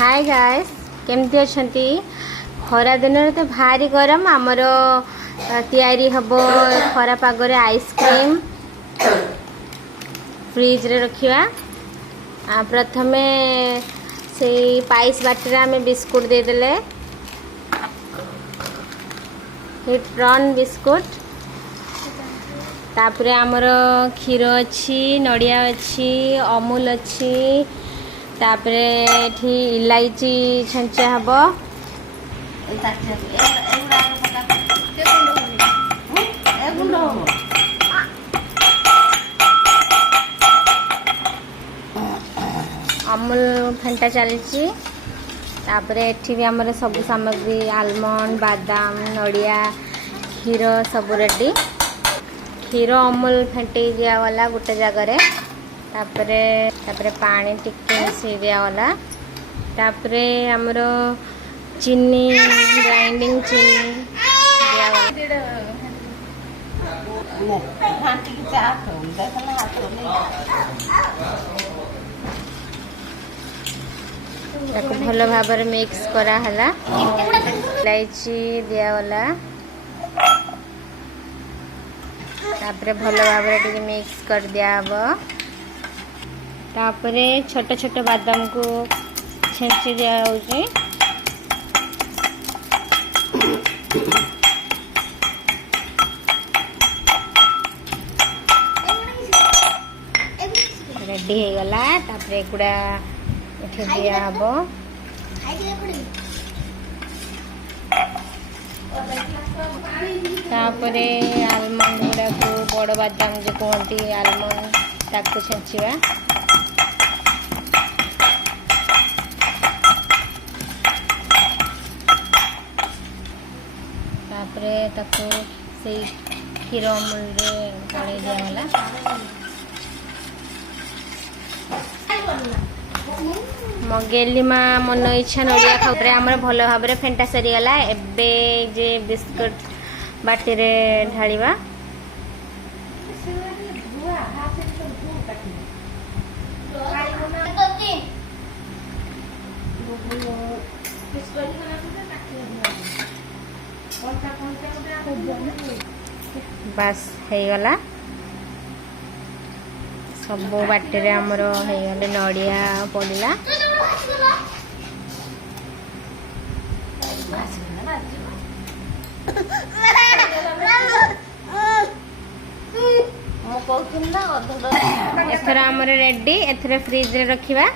hi guys केमती अछंती खरा दिन तो भारी गरम आमर तैयारी हबो खरा पागरे आइसक्रीम फ्रिज रे रखिया प्रथमे से पाइस बाटी आम बिस्कुट दे देले हिट रन बिस्कुट तापरे आमर क्षीर अच्छी नड़िया अच्छी अमूल अच्छी तापरे एठी इलायची छंचा हबो अमूल फेंटा चलची तापरे एठी भी हमर सब सामग्री आलमंड बादाम नड़िया क्षीर सब रेडी क्षीर अमूल फेंटे दिया वाला गोटे जगह तापरे पानी टिके मिसई दियाला तापरे हमरो चीनी ग्राइंडिंग चीनी ताको भल भाव मिक्स करा हला इलायची दियावाला तापरे भल भाव मिक्स कर दिया हबो तापरे छोटे छोटे बादाम को छेंची दिया होची रेडी हो गला तापरे कुड़ा एठे दिया हबो तापरे आलमंड गुड़ा को बड़ बादाम जो कहती आलमंड ताको छेंचीवा तापरे ताको से क्षीर अमूल रे पड़े दियाला मगेली माँ मन इच्छा नड़िया खाऊरे आमर भल भाव फेंटा सरीगला एबे जे बिस्कुट बाटी रे ढालिबा बास है गला सब बाटी रे हमर है गले नड़िया पड़िला एथर हमर रेडी एथर फ्रिज रे रखिबा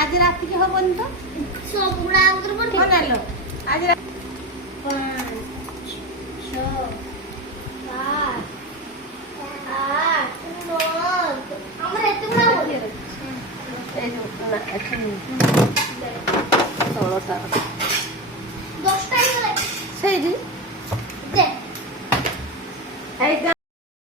आज रात के हबन तो सब गुड़ा अंदर पर ठीक है आज 5 6 7 8 9 हमरे एते गुड़ा बोले ए जो ना अच्छी 16 10 टा ही सही जी